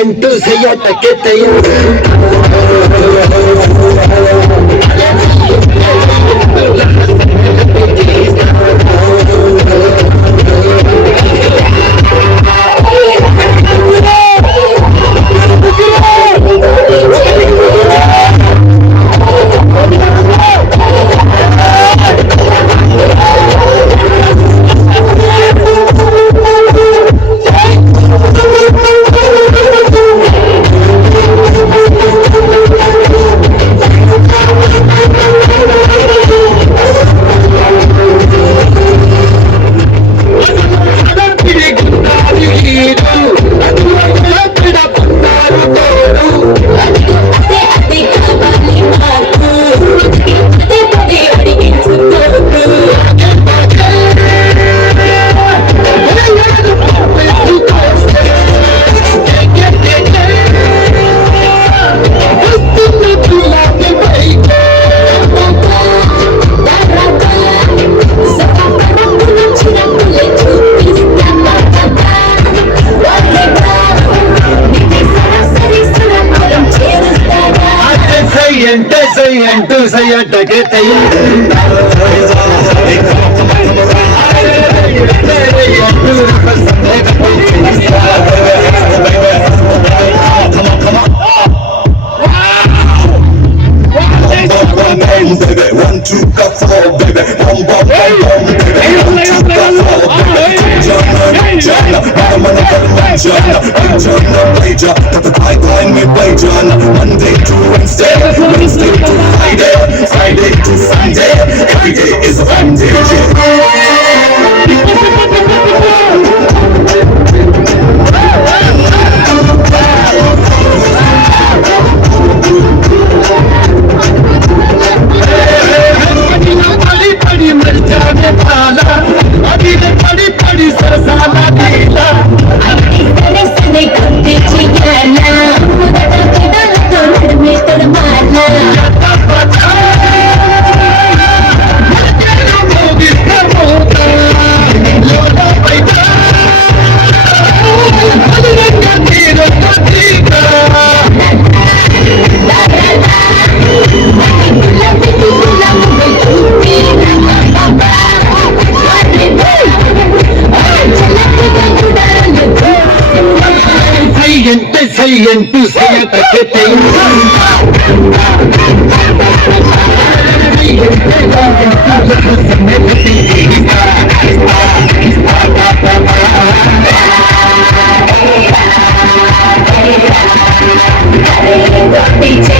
ಎಂಟು ಸೈಯಟಕ್ಕೆ ತಯ್ಯ ಎಂಟು ಸೈಯಟಕ್ಕೆ ತಯ್ಯ One, two, four, baby. Bum, bum, bum, bum, baby. One, two, four, baby. Jana, Major, got the pipeline with Jana. Monday to Wednesday, Wednesday to Friday, Friday to Sunday. Every day is a fun day. ಎಂಟು ಸೈಯಟಕ್ಕೆ ತಯ್ಯ DJ